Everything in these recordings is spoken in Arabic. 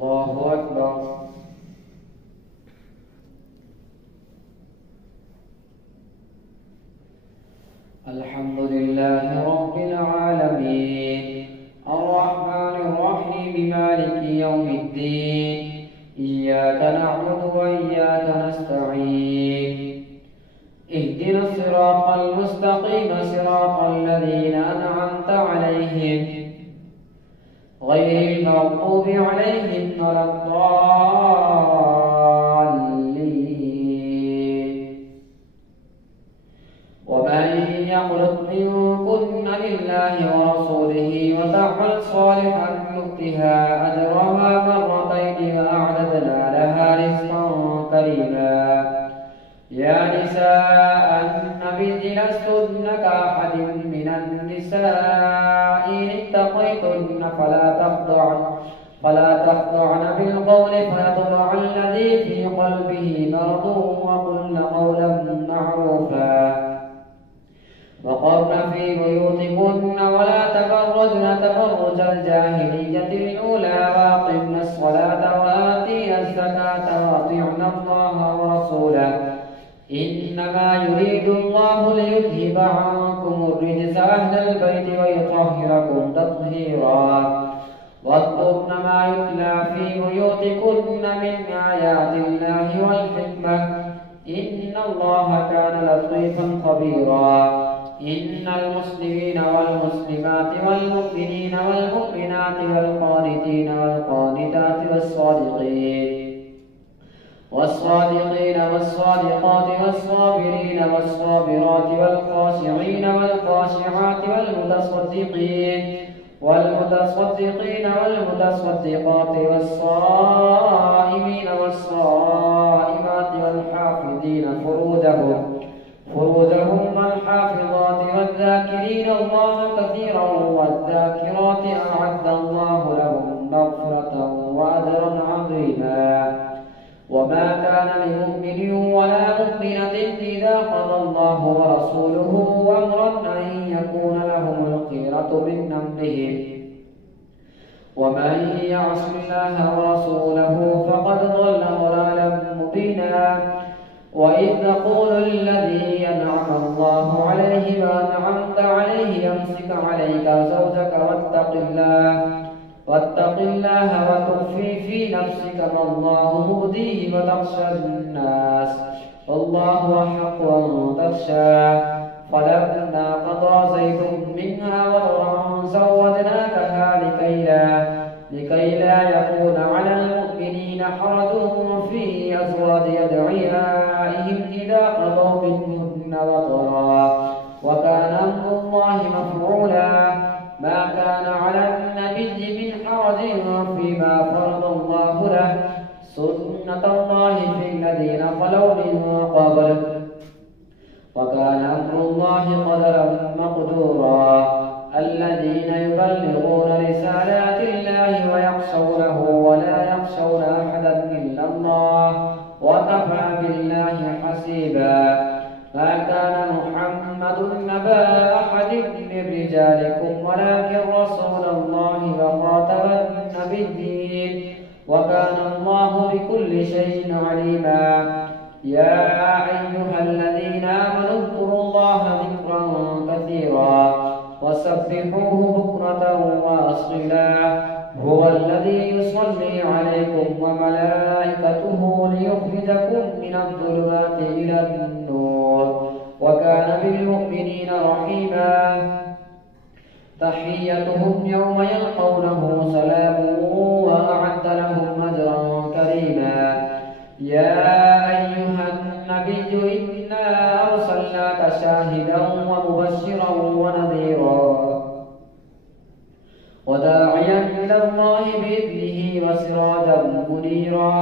الله أكبر. الحمد لله رب العالمين الرحمن الرحيم مالك يوم الدين إياك نعبد وإياك نستعين اهدنا الصراط المستقيم صراط الذين أنعمت عليهم غير المغضوب عليهم ولا الضالين. ومن يقنط منكن لله ورسوله وتعمل صالحا نؤتها أجرها مرتين وأعتدنا لها رزقا كريما. يا نساء النبي لستن كأحد من النساء إن اتقيتن فلا تخضعن بالقول فيطمع الذي في قلبه مرض وقلن قولا معروفا. وقرن في بيوتكن ولا تبرجن تبرج الجاهلية الأولى وأقمن الصلاة وآتين الزكاة وأطيعن الله ورسوله إنما يريد الله ليذهب عنكم الرجس أهل البيت ويطهركم تطهيرا. واذكرن ما يتلى في بيوتكن من آيات الله والحكمة إن الله كان لطيفا خبيرا. إن المسلمين والمسلمات والمؤمنين والمؤمنات والقانتين والقانتات والصادقين والصادقات والصابرين والصابرات والخاشعين والخاشعات والمتصدقين والمتصدقات والصائمين والصائمات والحافظين فروجهم والحافظات والذاكرين الله كثيرا والذاكرات أعد الله لهم مغفرة وأجرا عظيما. وما كان لمؤمن ولا مؤمنة إذا قضى الله ورسوله أمرا أن يكون لهم الخيرة من أمرهم ومن يعص الله ورسوله فقد ضل ضلالا مبينا. وإذ تقول للذي أنعم الله عليه وأنعمت عليه أمسك عليك زوجك واتق الله وتخفي في نفسك ما الله مبديه وتخشى الناس والله أحق أن تخشاه. فلما قضى زيد منها وطرا زوجناكها لكي لا يكون على المؤمنين حرج في أزواج أدعيائهم إذا قضوا منهن وطرا وكان أمر الله مفعولا. ما كان على النبي من حرج فيما فرض الله له سنة الله في الذين خلوا من قبل وكان أمر الله قدرا مقدورا. الذين يبلغون رسالات الله ويخشونه ولا يخشون أحدا إلا الله وكفى بالله حسيبا. ما كان محمد نبا أحد من رجالكم ولكن رسول الله وخاتم النبيين وكان الله بكل شيء عليما. يا أيها الذين آمنوا اذكروا الله ذكرا كثيرا وسبحوه بكرة وأصيلا. هو الذي يصلي عليكم وملائكته ليخرجكم من الظلمات إلى النور وكان بالمؤمنين رحيما. تحيتهم يوم يلقونه سلام وأعد لهم أجرا كريما. يا أيها النبي إنا أرسلناك شاهدا ومبشرا ونذيرا وداعيا إلى الله بإذنه وسراجا منيرا.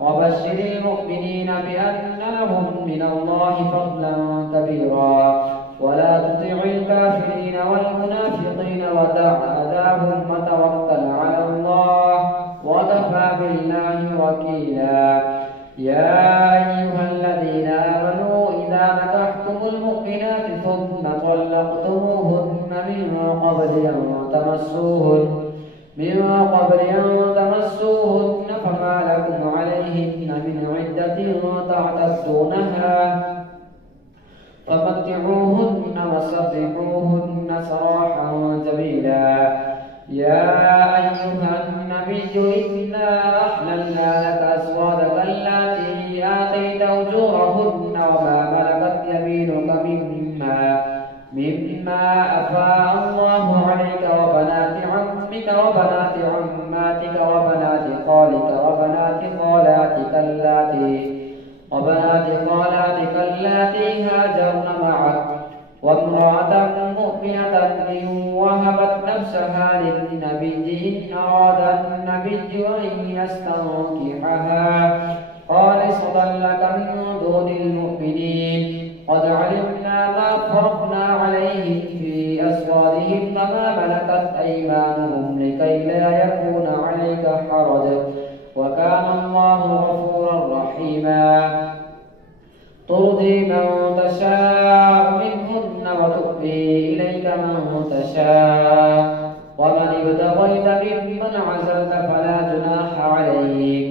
وبشر المؤمنين بأن لهم من الله فضلا كبيرا. ولا تطع الكافرين والمنافقين ودع أذاهم وتوكل على الله وكفى بالله وكيلا. يا أيها الذين آمنوا إذا نكحتم المؤمنات ثم طلقتموهن من قبل أن من قبل أن تمسوهن فما لكم عليهن من عدة تعتدونها فمتعوهن وسرحوهن سراحا جميلا. يا أيها النبي إنا أحللنا لك أزواجك اللاتي آتيت أجورهن وما ملكت يمينك مما أفاء الله عليك وبنات عمك وبنات عماتك وبنات خالك وبنات خالاتك اللاتي هاجرن معك وامرأة مؤمنة إن وهبت نفسها للنبي إن أراد النبي أن يستنكحها خالصة لك من دون المؤمنين. قد علمنا ما فرضنا عليهم في أزواجهم وما ملكت أيمانهم لكي لا يكون عليك حرج وكان الله غفورا رحيما. ترضي من تشاء منهن وتؤوي إليك من تشاء ومن ابتغيت ممن عزلت فلا جناح عليك.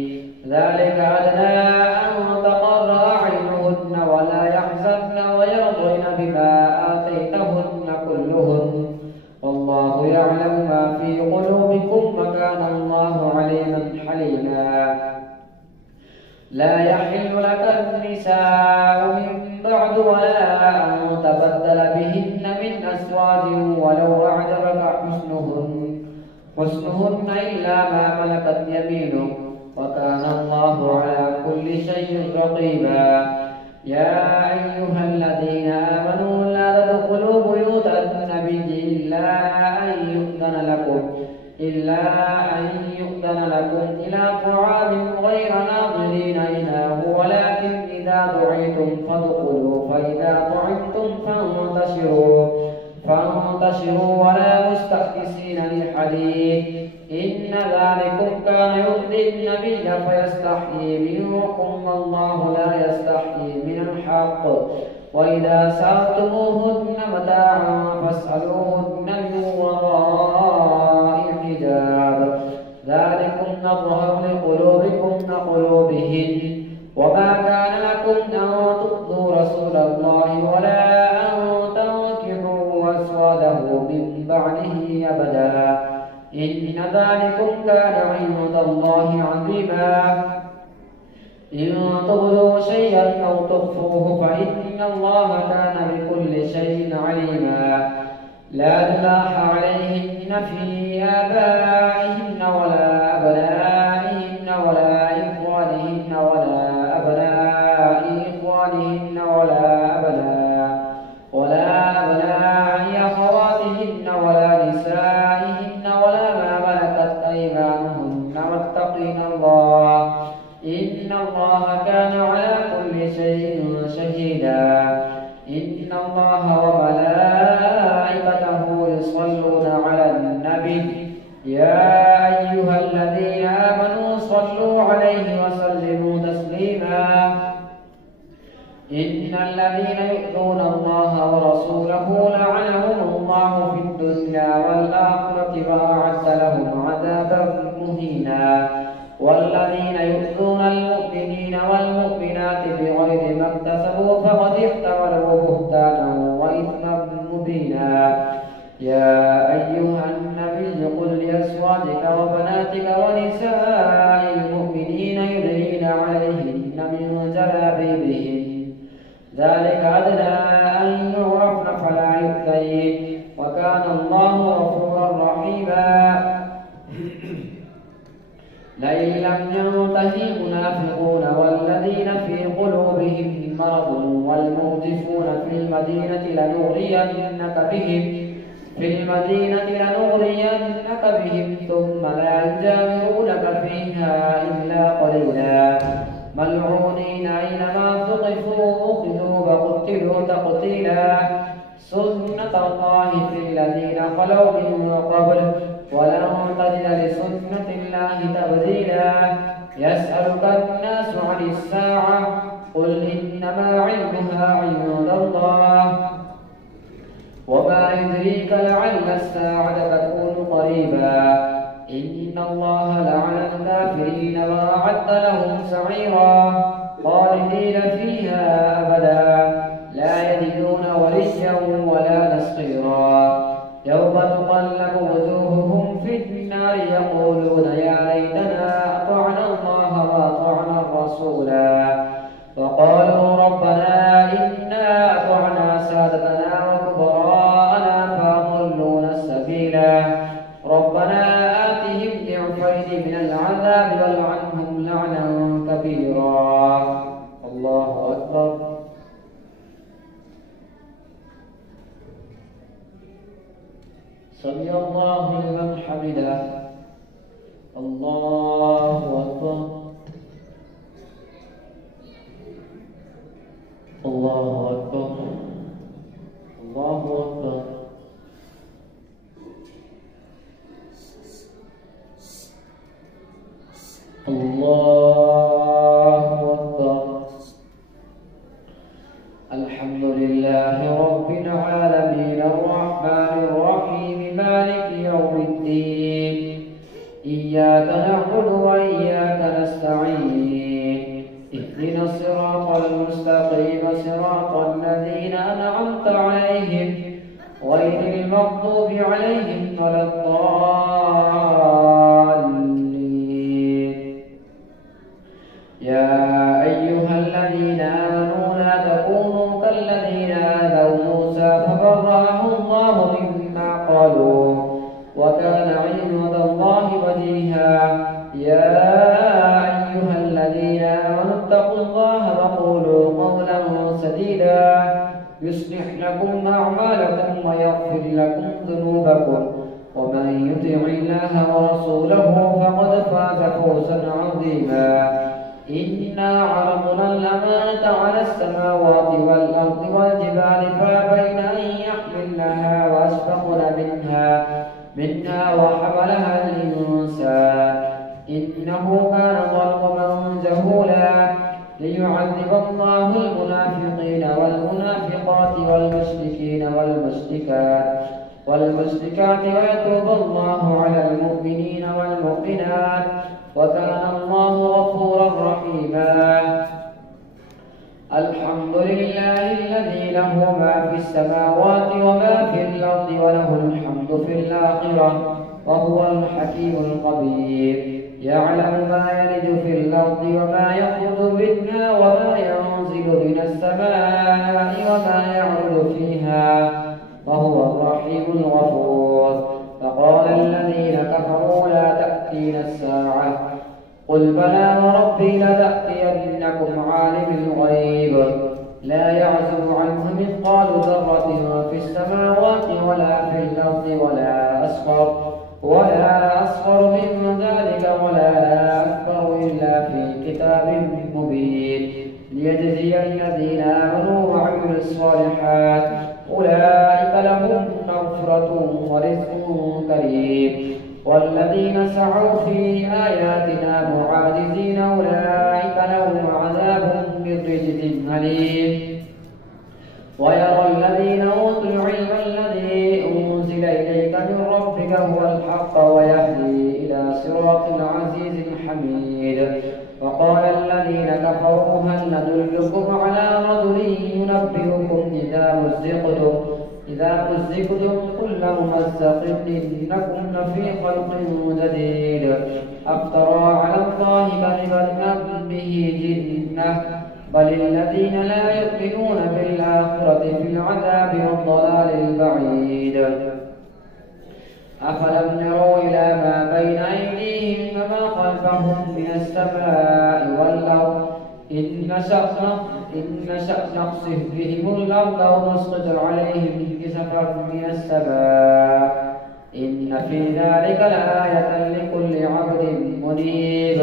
ذلك أدنى أن تقر أعينهن ولا يحزن ويرضين بما آتيتهن كلهن والله يعلم ما في قلوبكم وكان الله عليما حليما. لا يحل لك النساء من بعد ولا أن تبدل بهن من أزواج ولو أعجبك حسنهن إلا ما ملكت يمينك وكان الله على كل شيء رقيبا. يا أيها الذين آمنوا لا تدخلوا بيوت النبي إلا أن يؤذن لكم إلى طعام غير ناظرين إناه ولكن إذا دعيتم فادخلوا فإذا طعمتم فانتشروا ولا مستأنسين للحديث إن ذلكم كان يؤذي النبي فيستحيي منكم والله لا يستحيي من الحق. وإذا سألتموهن متاعا فاسألوهن من وراء حجاب ذلكم أطهر لقلوبكم وقلوبهن. وما كان لكم أن تؤذوا رسول الله ولا أن تنكحوا أزواجه من بعده أبدا إن ذلكم كان عند الله عظيما. إن تبدوا شيئا أو تخفوه فإن الله كان بكل شيء عليما. لا جناح عليهن في آبائهن ولا أبنائهن ولا إخوانهن ولا أبناء إخوانهن ولا أبناء أخواتهن ولا نسائهن ولا ما ملكت أيمانهن واتقين الله إن الله كان على كل شيء شهيدا. إن الله وملائكته يصلون على النبي يا أيها الذين آمنوا صلوا عليه وسلموا تسليما. إن الذين يؤذون الله ورسوله لعنهم الله في الدنيا والآخرة وأعد لهم عذابا مهينا. والذين يؤذون المؤمنين والمؤمنات بغير ما اكتسبوا فقد احتملوا بهتانا وإثما مبينا. يا أيها النبي قل لأزواجك وبناتك ونساء المؤمنين يدنين عليهن من جلابيبهن ذلك أدنى أن يعرفن فلا يؤذين وكان الله غفورا رحيما. لئن لم ينته المنافقون والذين في قلوبهم مرض والمرجفون في المدينة لنغرينك بهم ثم لا يجاورونك فيها إلا قليلا ملعونين أينما ثقفوا أخذوا وقتلوا تقتيلا. سنة الله في الذين خلوا من قبل ولن تجد لسنة الله تبديلا. يسألك الناس عن الساعة قل إنما علمها عند الله وما يدريك لعل الساعة تكون قريبا. إن الله لعن الكافرين وأعد لهم سعيرا خالدين فيها أبدا لا يجدون وليا ولا نصيرا يوم تقلب وجوههم في النار يقولون يا ليتنا أطعنا الله وأطعنا الرسولا وقالوا ربنا إنا أطعنا سادتنا وكبراءنا فأضلونا السبيلا ربنا آتهم ضعفين من العذاب والعنهم لعنا كبيرا. الله أكبر. سمع الله لمن حمده. الله أكبر. الله أكبر. الله أكبر. الله أكبر. الحمد لله رب العالمين الرحمن الرحيم مالك يوم الدين إياك نعبد وإياك نستعين اهدنا الصراط المستقيم صراط الذين أنعمت عليهم غير المغضوب عليهم ولا الضالين. يا أيها الذين آمنوا لا تكونوا كالذين آذوا موسى فبرأه الله مما قالوا وكان عند الله وجيها. يا أيها الذين آمنوا اتقوا الله وقولوا قولا سديدا يصلح لكم أعمالكم ويغفر لكم ذنوبكم ومن يطع الله ورسوله فقد فاز فوزا عظيما. إنا عرضنا الأمانة على السماوات والأرض والجبال فأبين أن يحملنها وأشفقن منها وحملها الإنسان إنه كان ظلوما جهولا. ليعذب الله المنافقين والمنافقات والمشركين والمشركات ويتوب الله على المؤمنين والمؤمنات وكان الله غفورا رحيما. الحمد لله الذي له ما في السماوات وما في الأرض وله الحمد في الآخرة وهو الحكيم الخبير. يعلم ما يلج في الأرض وما يخرج منها وما ينزل من السماء وما يعرج فيها وهو الرحيم الغفور. فقال الذين كفروا لا تأتينا الساعة قل بلى وربي لتأتينكم عالم الغيب لا يعزب عنه مثقال ذرة في السماوات ولا في الأرض ولا أصغر من ذلك ولا أكبر إلا في كتاب مبين ليجزي الذين آمنوا وعملوا الصالحات أولئك لهم مغفرة ورزق كريم. والذين سعوا في آياتنا معاجزين أولئك لهم عذاب من رجز أليم. ويرى الذين أوتوا العلم الذي أنزل إليك من ربك هو الحق ويهدي إلى صراط العزيز الحميد. وقال الذين كفروا هل ندلكم على رجل ينبئكم إذا مزقتم كل ممزق إنكم لفي خلق جديد أفترى على الله كذبا أم به جنة بل الذين لا يؤمنون بالآخرة في العذاب والضلال البعيد. أفلم يروا إلى ما بين أيديهم وما خلفهم من السماء والأرض إن نشأ نخسف بهم الأرض أو نسقط عليهم كسفا من السماء إن في ذلك لآية لكل عبد منيب.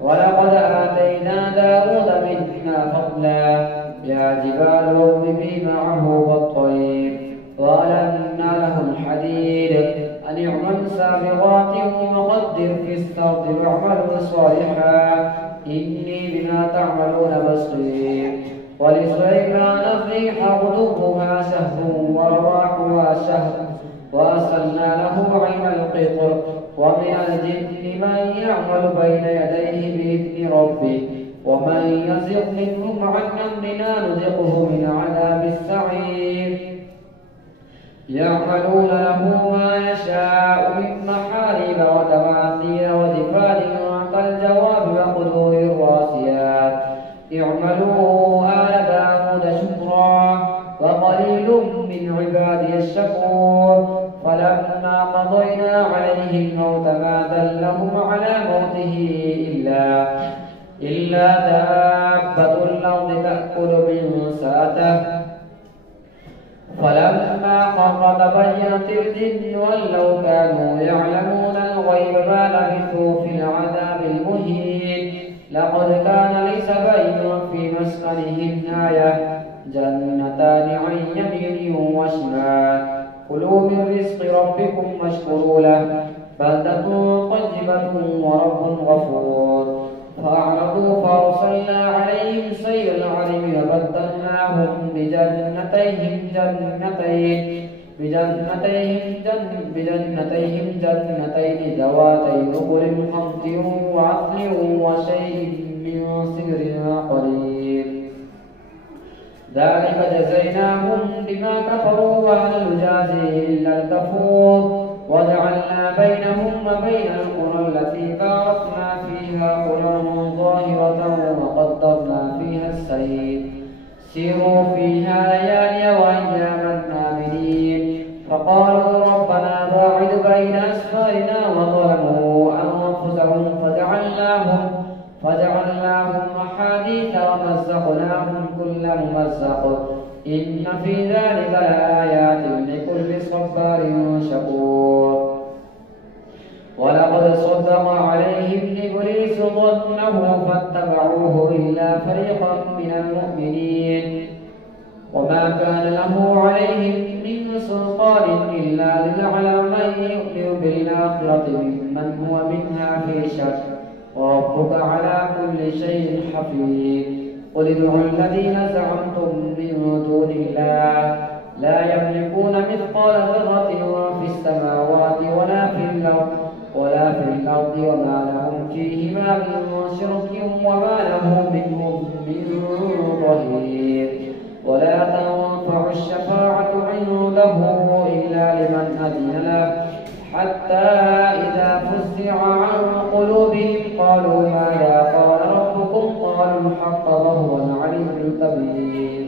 ولقد آتينا داود منا فضلا يا جبال أوبي معه والطير وألنا له الحديد أن اعمل سابغات وقدر في السرد واعملوا صالحا إني بما تعملون بصير. ولسليمان الريح غدوها شهر ورواحها شهر وأرسلنا له عين القطر ومن الجن من يعمل بين يديه بإذن ربه ومن يزغ منهم عن أمرنا نذقه من عذاب السعير يعملون له ما يشاء من محاريب وتماثيل وجفان كالجواب وقدور الراسيات اعملوا آل داود شكرا وقليل من عبادي الشكور فلما قضينا عليه الموت ما دلهم على موته إلا دابة الأرض تأكل من سأته فلما قر تبينت الجن ولو كانوا يعلمون الغيب ما لبثوا في العذاب المهين لقد كان لسبع في مسكنهم آية جنتان عن يمين وشمال كلوا من رزق ربكم واشكروا له بلدة طيبة ورب غفور فأعرضوا فأرسلنا عليهم سيل العرم وبدلناهم بجنتيهم جنتين ذواتي نخل خمط وعسل وشيء من سدر قليل ذلك جزيناهم بما كفروا وهل نجازي إلا الكفور وجعلنا بينهم وبين القرى التي باركنا فيها قرى ظاهرة وقدرنا فيها السير سيروا فيها ليالي وأياما آمنين فقالوا ربنا باعد بين أسفارنا وظلموا أنفسهم فجعلناهم أحاديث ومزقناهم كل ممزق إن في ذلك لآيات لكل صبار شكور ولقد صدق عليهم إبليس ظنه فاتبعوه إلا فريقا من المؤمنين وما كان له عليهم من سلطان إلا لنعلم من يؤمن بالآخرة ممن هو منها في شك وربك على كل شيء حفيظ قل ادعوا الذين زعمتم من دون الله لا يملكون مثقال ذرة في السماوات ولا في الأرض وما لهم فيهما من شرك وما له منهم من ظهير ولا تنفع الشفاعة عنده إلا لمن أذن له حتى إذا فزع عن قلوبهم قالوا ماذا قال ربكم قالوا الحق وهو العلي الكبير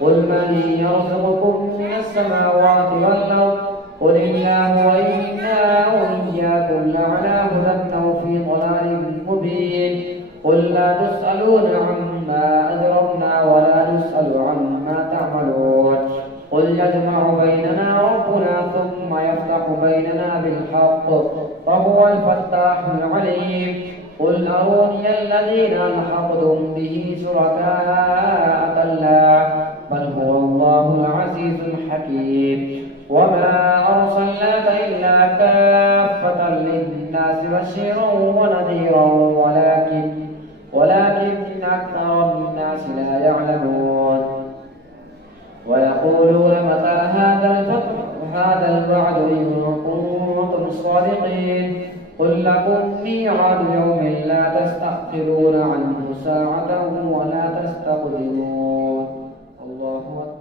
قل من يرزقكم من السماوات والأرض قل الله وإنا وإياكم لعلى هدى أو في ضلال مبين قل لا تسألون عما أجرمنا ولا نسأل عما تعملون قل يجمع بيننا ربنا ثم يفتح بيننا بالحق وهو الفتاح العليم قل أروني الذين ألحقتم به شركاء كلا بل هو الله العزيز الحكيم وما أرسلناك إلا كافة للناس بشيرا ونذيرا ولكن أكثر الناس لا يعلمون ويقولون متى هذا الوعد إن كنتم صادقين قل لكم ميعاد يوم لا تستأخرون عنه ساعة ولا تستقدمون الله أكبر.